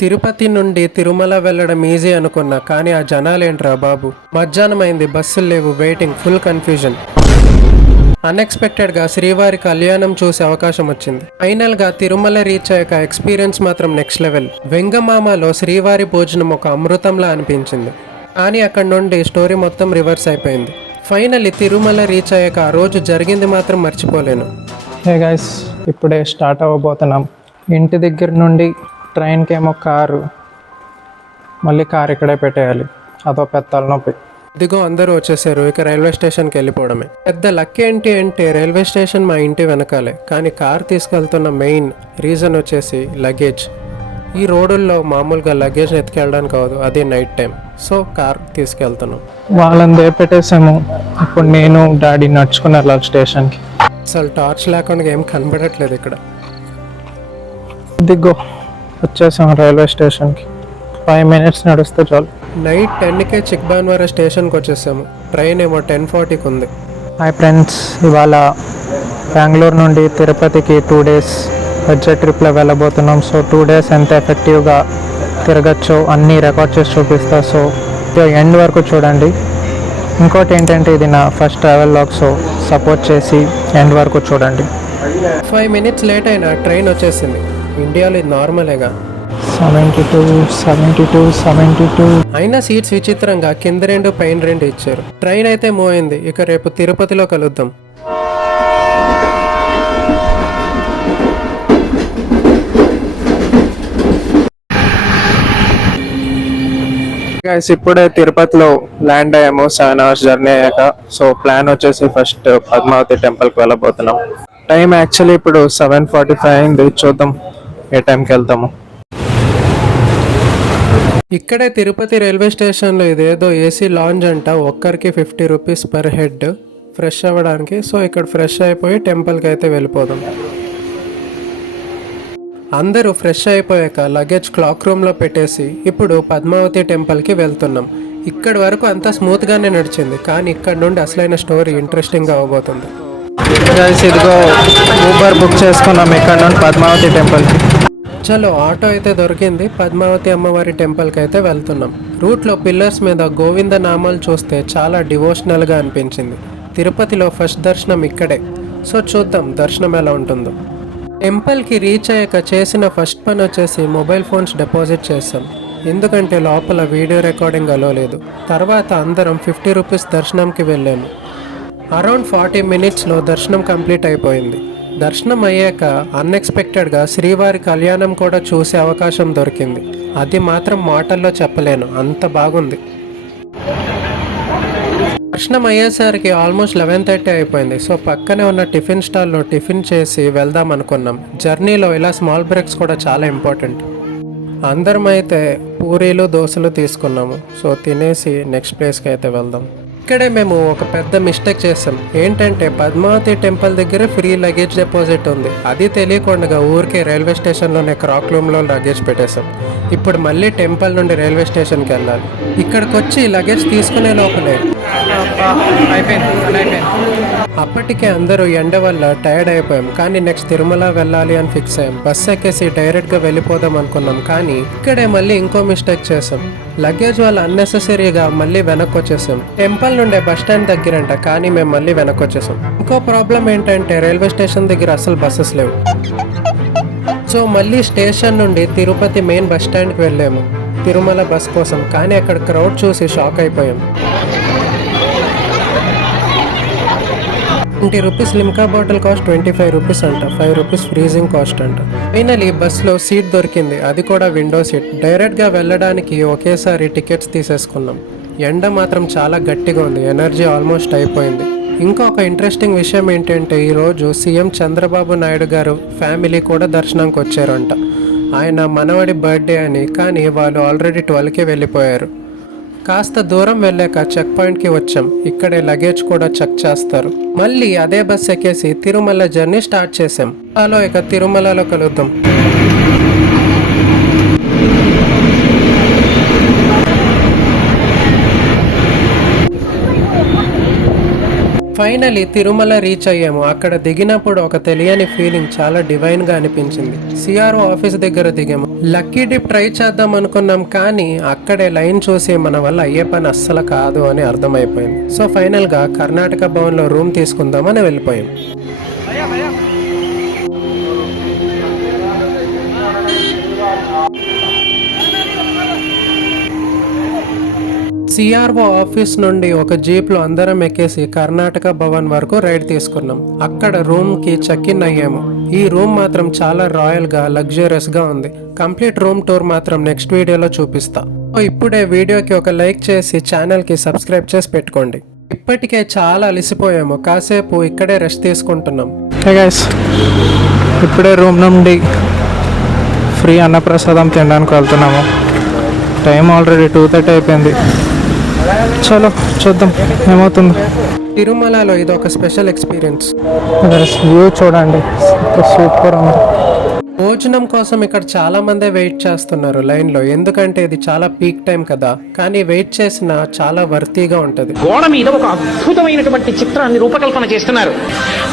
తిరుపతి నుండి తిరుమల వెళ్ళడం ఈజీ అనుకున్నా, కానీ ఆ జనాలేంట్రా బాబు. మధ్యాహ్నం అయింది, బస్సులు లేవు, వెయిటింగ్, ఫుల్ కన్ఫ్యూజన్. అన్ఎక్స్పెక్టెడ్ గా శ్రీవారి కళ్యాణం చూసే అవకాశం వచ్చింది. ఫైనల్ గా తిరుమల రీచ్ అయ్యాక ఎక్స్పీరియన్స్ మాత్రం నెక్స్ట్ లెవెల్. వెంగమామలో శ్రీవారి భోజనం ఒక అమృతంలా అనిపించింది, కానీ అక్కడ నుండి స్టోరీ మొత్తం రివర్స్ అయిపోయింది. ఫైనల్లీ తిరుమల రీచ్ అయ్యాక ఆ రోజు జరిగింది మాత్రం మర్చిపోలేను. హే గైస్, ఇప్పుడే స్టార్ట్ అవ్వబోతున్నాం. ఇంటి దగ్గర నుండి ట్రైన్కి ఏమో కారు, మళ్ళీ కారు ఇక్కడే పెట్టేయాలి. అదో పెద్ద తలనొప్పి. ఇదిగో అందరూ వచ్చేసారు, ఇక రైల్వే స్టేషన్కి వెళ్ళిపోవడమే. పెద్ద లక్ ఏంటి అంటే రైల్వే స్టేషన్ మా ఇంటి వెనకాలే, కానీ కార్ తీసుకెళ్తున్న మెయిన్ రీజన్ వచ్చేసి లగేజ్. ఈ రోడ్డుల్లో మామూలుగా లగేజ్ ఎత్తుకెళ్ళడానికి కాదు, అది నైట్ టైం. సో కార్ తీసుకెళ్తున్నాం. వాళ్ళని దేపెట్టేసాము. ఇప్పుడు నేను డాడీ నడుచుకుని వెళ్ళాలి స్టేషన్కి. అసలు టార్చ్ లేకుండా ఏం కనబడట్లేదు ఇక్కడ. దిగ్గో వచ్చేసాం రైల్వే స్టేషన్కి. 5 minutes నడుస్తే చాలు. నైట్ 10కే చిక్బాన్వారా స్టేషన్కి వచ్చేసాము. ట్రైన్ ఏమో 10:40కి ఉంది. హాయ్ ఫ్రెండ్స్, ఇవాళ బెంగళూరు నుండి తిరుపతికి 2 days బడ్జెట్ ట్రిప్లో వెళ్ళబోతున్నాం. సో 2 days ఎంత ఎఫెక్టివ్గా తిరగచ్చో అన్నీ రికార్డ్ చేసి చూపిస్తా. సో ఎండ్ వరకు చూడండి. ఇంకోటి ఏంటంటే ఇది నా first travel log, so support చేసి ఎండ్ వరకు చూడండి. 5 minutes లేట్ అయినా ట్రైన్ వచ్చేసింది. ఇండియాలో ఇది నార్మలేగా. 72 అయినా సీట్స్ విచిత్రంగా కింద 2 పైన 2 ఇచ్చారు. ట్రైన్ అయితే మూవ్ అయింది. ఇక రేపు తిరుపతిలో కలుద్దాం. గైస్, ఇప్పుడే తిరుపతిలో ల్యాండ్ అయ్యాము 7 hours జర్నీ అయ్యాక. సో ప్లాన్ వచ్చేసి ఫస్ట్ పద్మావతి టెంపుల్కి వెళ్ళబోతున్నాం. టైం యాక్చువల్లీ ఇప్పుడు 7:45 అయింది. చూద్దాం ఏ టైంకి వెళ్తాము. ఇక్కడే తిరుపతి రైల్వే స్టేషన్లో ఇదేదో ఏసీ లాంజ్ అంట. ఒక్కరికి 50 రూపీస్ పర్ హెడ్ ఫ్రెష్ అవ్వడానికి. సో ఇక్కడ ఫ్రెష్ అయిపోయి టెంపుల్కి అయితే వెళ్ళిపోదాం. అందరూ ఫ్రెష్ అయిపోయాక లగేజ్ క్లాక్ రూమ్లో పెట్టేసి ఇప్పుడు పద్మావతి టెంపుల్కి వెళ్తున్నాం. ఇక్కడి వరకు అంతా స్మూత్గానే నడిచింది, కానీ ఇక్కడ నుండి అసలైన స్టోరీ ఇంట్రెస్టింగ్గా అవబోతుంది. గైస్, ఇదిగో ఊబర్ బుక్ చేసుకున్నాం ఇక్కడ నుండి పద్మావతి టెంపుల్కి. చలో ఆటో అయితే దొరికింది. పద్మావతి అమ్మవారి టెంపుల్కి అయితే వెళ్తున్నాం. రూట్లో పిల్లర్స్ మీద గోవింద నామాలు చూస్తే చాలా డివోషనల్గా అనిపించింది. తిరుపతిలో ఫస్ట్ దర్శనం ఇక్కడే. సో చూద్దాం దర్శనం ఎలా ఉంటుందో. టెంపుల్కి రీచ్ అయ్యాక చేసిన ఫస్ట్ పని వచ్చేసి మొబైల్ ఫోన్స్ డిపాజిట్ చేసాం, ఎందుకంటే లోపల వీడియో రికార్డింగ్ అలో లేదు. తర్వాత అందరం 50 రూపీస్ దర్శనంకి వెళ్ళాము. అరౌండ్ 40 minutesలో దర్శనం కంప్లీట్ అయిపోయింది. దర్శనం అయ్యాక అన్ఎక్స్పెక్టెడ్గా శ్రీవారి కళ్యాణం కూడా చూసే అవకాశం దొరికింది. అది మాత్రం మాటల్లో చెప్పలేను, అంత బాగుంది. దర్శనం అయ్యేసరికి ఆల్మోస్ట్ 11:30 అయిపోయింది. సో పక్కనే ఉన్న టిఫిన్ స్టాల్లో టిఫిన్ చేసి వెళ్దాం అనుకున్నాం. జర్నీలో ఇలా స్మాల్ బ్రేక్స్ కూడా చాలా ఇంపార్టెంట్. అందరం అయితే పూరీలు దోశలు తీసుకున్నాము. సో తినేసి నెక్స్ట్ ప్లేస్కి అయితే వెళ్దాం. ఇక్కడే మేము ఒక పెద్ద మిస్టేక్ చేసాం. ఏంటంటే పద్మావతి టెంపుల్ దగ్గర ఫ్రీ లగేజ్ డిపాజిట్ ఉంది. అది తెలియకుండా ఊరికే రైల్వే స్టేషన్లోనే క్రాక్ రూమ్లో లగేజ్ పెట్టేశాం. ఇప్పుడు మళ్ళీ టెంపుల్ నుండి రైల్వే స్టేషన్కి వెళ్ళాలి. ఇక్కడికి వచ్చి లగేజ్ తీసుకునే లోపలే అప్పటికే అందరూ ఎండ వల్ల టైర్డ్ అయిపోయాం, కానీ నెక్స్ట్ తిరుమల వెళ్ళాలి అని ఫిక్స్ అయ్యాం. బస్ ఎక్కేసి డైరెక్ట్గా వెళ్ళిపోదాం అనుకున్నాం, కానీ ఇక్కడే మళ్ళీ ఇంకో మిస్టేక్ చేసాం. లగేజ్ వల్ల అన్నెసెసరీగా మళ్ళీ వెనక్కి వచ్చేసాం. టెంపుల్ నుండే బస్ స్టాండ్ దగ్గరంట, కానీ మేము మళ్ళీ వెనక్కి వచ్చేసాం. ఇంకో ప్రాబ్లం ఏంటంటే రైల్వే స్టేషన్ దగ్గర అసలు బస్సెస్ లేవు. సో మళ్ళీ స్టేషన్ నుండి తిరుపతి మెయిన్ బస్ స్టాండ్కి వెళ్ళాము తిరుమల బస్ కోసం, కానీ అక్కడ క్రౌడ్ చూసి షాక్ అయిపోయాం. 20 rupees Limca bottle cost 25 rupees అంట. 5 రూపీస్ ఫ్రీజింగ్ కాస్ట్ అంట. ఫైనలీ బస్లో సీట్ దొరికింది, అది కూడా విండో సీట్. డైరెక్ట్గా వెళ్ళడానికి ఒకేసారి టికెట్స్ తీసేసుకున్నాం. ఎండ మాత్రం చాలా గట్టిగా ఉంది, ఎనర్జీ ఆల్మోస్ట్ అయిపోయింది. ఇంకొక ఇంట్రెస్టింగ్ విషయం ఏంటంటే ఈరోజు సీఎం చంద్రబాబు నాయుడు గారు ఫ్యామిలీ కూడా దర్శనంకి వచ్చారంట. ఆయన మనవడి బర్త్డే అని, కానీ వాళ్ళు ఆల్రెడీ 12కే వెళ్ళిపోయారు. కాస్త దూరం వెళ్ళాక చెక్ పాయింట్కి వచ్చాం. ఇక్కడే లగేజ్ కూడా చెక్ చేస్తారు. మళ్ళీ అదే బస్ ఎక్కేసి తిరుమల జర్నీ స్టార్ట్ చేసాం. హలో, ఇక తిరుమలలో కలుద్దాం. ఫైనలీ తిరుమల రీచ్ అయ్యాము. అక్కడ దిగినప్పుడు ఒక తెలియని ఫీలింగ్ చాలా డివైన్ గా అనిపించింది. సిఆర్ఓ ఆఫీస్ దగ్గర దిగాము. లక్కీ డిప్ ట్రై చేద్దాం అనుకున్నాం, కానీ అక్కడే లైన్ చూసి మన వల్ల అయ్యే పని అస్సలు కాదు అని అర్థమైపోయింది. సో ఫైనల్ గా కర్ణాటక భవన్ లో రూమ్ తీసుకుందామని వెళ్ళిపోయాం. సిఆర్ఓ ఆఫీస్ నుండి ఒక జీప్లో అందరం ఎక్కేసి కర్ణాటక భవన్ వరకు రైడ్ తీసుకున్నాం. అక్కడ రూమ్కి చెక్ ఇన్ అయ్యాము. ఈ రూమ్ మాత్రం చాలా రాయల్గా లగ్జరియస్గా ఉంది. కంప్లీట్ రూమ్ టూర్ మాత్రం నెక్స్ట్ వీడియోలో చూపిస్తా. ఇప్పుడే వీడియోకి ఒక లైక్ చేసి ఛానల్కి సబ్స్క్రైబ్ చేసి పెట్టుకోండి. ఇప్పటికే చాలా అలసిపోయాము. కాసేపు ఇక్కడే రెస్ట్ తీసుకుంటున్నాం. హే గైస్, ఇప్పుడే రూమ్ నుండి ఫ్రీ అన్నప్రసాదం తినడానికి వెళ్తున్నాము. టైం ఆల్రెడీ 2:30 అయిపోయింది. చలో చూద్దాం ఏమవుతుందో. తిరుమలలో ఇది ఒక స్పెషల్ ఎక్స్పీరియన్స్. వ్యూ చూడండి, సూపర్ ఉంది. భోజనం కోసం ఇక్కడ చాలా మందే వెయిట్ చేస్తున్నారు లైన్ లో, ఎందుకంటే ఇది చాలా పీక్ టైం కదా. కానీ వెయిట్ చేసిన చాలా వర్తీగా ఉంటది. గోడ మీద ఒక అద్భుతమైనటువంటి చిత్రాన్ని రూపకల్పన చేస్తున్నారు.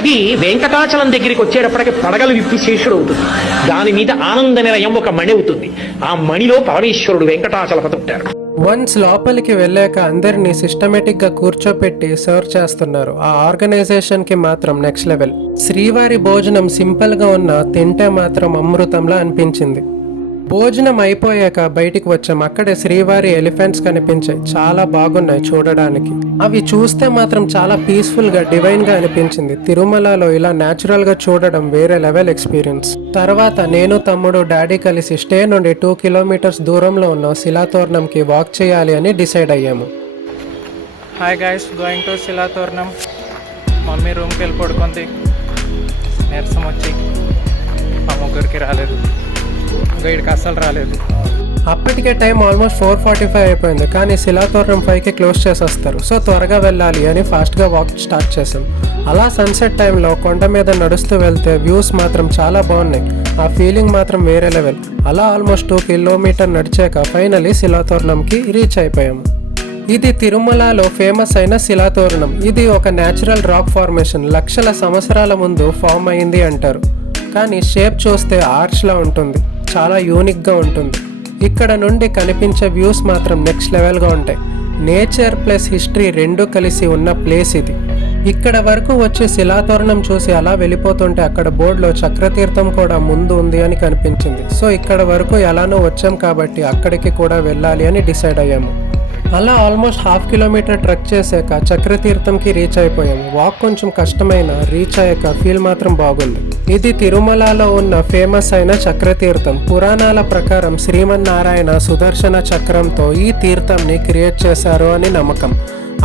అది వెంకటాచలం దగ్గరికి వచ్చేటప్పటికి పడగలు విప్పి శేషుడు అవుతుంది. దాని మీద ఆనంద నిలయం ఒక మణి అవుతుంది. ఆ మణిలో పరమేశ్వరుడు వెంకటాచలపతి ఉంటారు. వన్స్ లోపలికి వెళ్ళాక అందరినీ సిస్టమేటిక్ గా కూర్చోపెట్టి సర్వ్ చేస్తున్నారు. ఆ ఆర్గనైజేషన్ కి మాత్రం నెక్స్ట్ లెవెల్. శ్రీవారి భోజనం సింపుల్ గా ఉన్న తింటే మాత్రం అమృతంలా అనిపించింది. భోజనం అయిపోయాక బయటికి వచ్చాం. అక్కడే శ్రీవారి ఎలిఫెంట్స్ కనిపించాయి. చాలా బాగున్నాయి చూడడానికి. అవి చూస్తే మాత్రం చాలా పీస్ఫుల్ గా డివైన్ గా అనిపించింది. తిరుమలలో ఇలా న్యాచురల్ గా చూడడం వేరే లెవెల్ ఎక్స్పీరియన్స్. తర్వాత నేను తమ్ముడు డాడీ కలిసి స్టే నుండి 2 కిలోమీటర్స్ దూరంలో ఉన్న శిలాతోరణంకి వాక్ చేయాలి అని డిసైడ్ అయ్యాము. Hi guys, going to Shilathoranam. Mummy రూమ్కి వెళ్ళి పడుకుంది. నీరసం వచ్చి మా ముగ్గురికి రాలేదు, గైడ్కి అస్సలు రాలేదు. అప్పటికే టైం ఆల్మోస్ట్ 4:45 అయిపోయింది. కానీ శిలాతోరణం 5కి క్లోజ్ చేసేస్తారు. సో త్వరగా వెళ్ళాలి అని ఫాస్ట్గా వాక్ స్టార్ట్ చేసాం. అలా సన్సెట్ టైంలో కొండ మీద నడుస్తూ వెళ్తే వ్యూస్ మాత్రం చాలా బాగున్నాయి. ఆ ఫీలింగ్ మాత్రం వేరే లెవెల్. అలా ఆల్మోస్ట్ 2 కిలోమీటర్ నడిచాక ఫైనలీ శిలాతోరణంకి రీచ్ అయిపోయాము. ఇది తిరుమలలో ఫేమస్ అయిన శిలాతోరణం. ఇది ఒక న్యాచురల్ రాక్ ఫార్మేషన్. లక్షల సంవత్సరాల ముందు ఫామ్ అయింది అంటారు. కానీ షేప్ చూస్తే ఆర్చ్లా ఉంటుంది. చాలా యూనిక్గా ఉంటుంది. ఇక్కడ నుండి కనిపించే వ్యూస్ మాత్రం నెక్స్ట్ లెవెల్గా ఉంటాయి. నేచర్ ప్లస్ హిస్టరీ రెండు కలిసి ఉన్న ప్లేస్ ఇది. ఇక్కడ వరకు వచ్చి శిలాతోరణం చూసి అలా వెళ్ళిపోతుంటే అక్కడ బోర్డులో చక్రతీర్థం కూడా ముందు ఉంది అని కనిపించింది. సో ఇక్కడ వరకు ఎలానో వచ్చాం కాబట్టి అక్కడికి కూడా వెళ్ళాలి అని డిసైడ్ అయ్యాము. అలా ఆల్మోస్ట్ 1/2 కిలోమీటర్ ట్రెక్ చేశాక చక్రతీర్థంకి రీచ్ అయిపోయాము. వాక్ కొంచెం కష్టమైన, రీచ్ అయ్యాక ఫీల్ మాత్రం బాగుంది. ఇది తిరుమలలో ఉన్న ఫేమస్ అయిన చక్రతీర్థం. పురాణాల ప్రకారం శ్రీమన్నారాయణ సుదర్శన చక్రంతో ఈ తీర్థంని క్రియేట్ చేశారు అని నమ్మకం.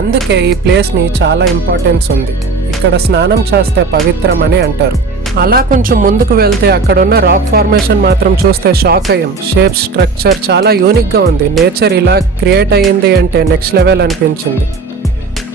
అందుకే ఈ ప్లేస్ని చాలా ఇంపార్టెన్స్ ఉంది. ఇక్కడ స్నానం చేస్తే పవిత్రం అని అంటారు. అలా కొంచెం ముందుకు వెళ్తే అక్కడ ఉన్న రాక్ ఫార్మేషన్ మాత్రం చూస్తే షాక్ అయ్యాం. షేప్, స్ట్రక్చర్ చాలా యూనిక్గా ఉంది. నేచర్ ఇలా క్రియేట్ అయ్యింది అంటే నెక్స్ట్ లెవెల్ అనిపించింది.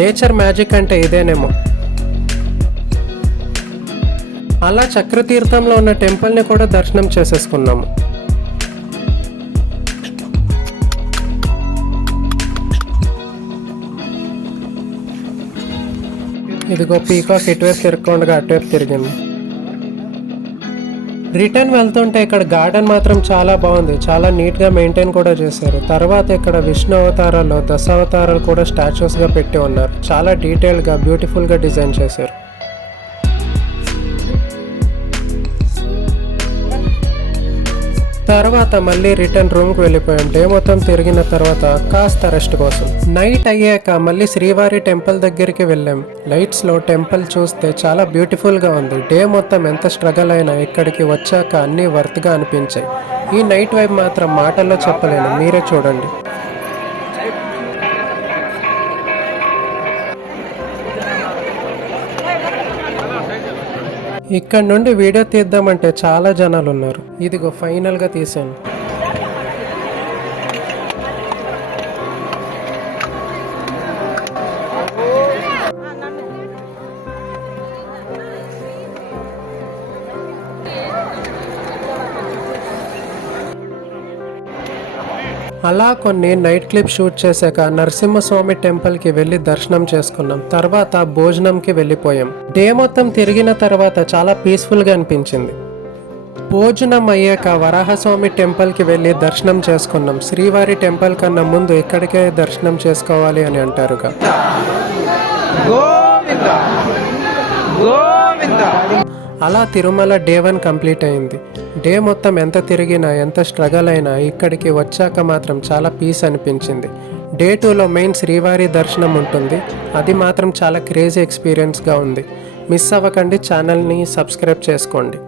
నేచర్ మ్యాజిక్ అంటే ఇదేనేమో. అలా చక్రతీర్థంలో ఉన్న టెంపుల్ని కూడా దర్శనం చేసేసుకున్నాము. ఇదిగో పీకాక్ ఇటువైపు తిరగకుండా అటువైపు తిరిగింది. రిటర్న్ వెళ్తుంటే ఇక్కడ గార్డెన్ మాత్రం చాలా బాగుంది. చాలా నీట్గా మెయింటైన్ కూడా చేశారు. తర్వాత ఇక్కడ విష్ణు అవతారాల్లో దశావతారాలు కూడా స్టాచ్యూస్గా పెట్టి ఉన్నారు. చాలా డీటెయిల్గా బ్యూటిఫుల్గా డిజైన్ చేశారు. తర్వాత మళ్ళీ రిటర్న్ రూమ్కి వెళ్ళిపోయాం. డే మొత్తం తిరిగిన తర్వాత కాస్త రెస్ట్ కోసం నైట్ అయ్యాక మళ్ళీ శ్రీవారి టెంపుల్ దగ్గరికి వెళ్ళాం. లైట్స్లో టెంపుల్ చూస్తే చాలా బ్యూటిఫుల్గా ఉంది. డే మొత్తం ఎంత స్ట్రగల్ అయినా ఇక్కడికి వచ్చాక అన్నీ వర్త్గా అనిపించాయి. ఈ నైట్ వైబ్ మాత్రం మాటల్లో చెప్పలేను, మీరే చూడండి. ఇక్కడ నుండి వీడియో తీద్దామంటే చాలా జనాలు ఉన్నారు. ఇదిగో ఫైనల్గా తీసాను. అలా కొన్ని నైట్ క్లిప్ షూట్ చేశాక నరసింహస్వామి టెంపుల్కి వెళ్ళి దర్శనం చేసుకున్నాం. తర్వాత భోజనంకి వెళ్ళిపోయాం. డే మొత్తం తిరిగిన తర్వాత చాలా పీస్ఫుల్గా అనిపించింది. భోజనం అయ్యాక వరాహస్వామి టెంపుల్కి వెళ్ళి దర్శనం చేసుకున్నాం. శ్రీవారి టెంపుల్ కన్నా ముందు ఇక్కడికే దర్శనం చేసుకోవాలి అని అంటారుగా. అలా తిరుమల డే 1 కంప్లీట్ అయింది. డే మొత్తం ఎంత తిరిగినా ఎంత స్ట్రగల్ అయినా ఇక్కడికి వచ్చాక మాత్రం చాలా పీస్ అనిపించింది. డే 2లో మెయిన్ శ్రీవారి దర్శనం ఉంటుంది. అది మాత్రం చాలా క్రేజీ ఎక్స్పీరియన్స్గా ఉంది. మిస్ అవ్వకండి. ఛానల్ని సబ్స్క్రైబ్ చేసుకోండి.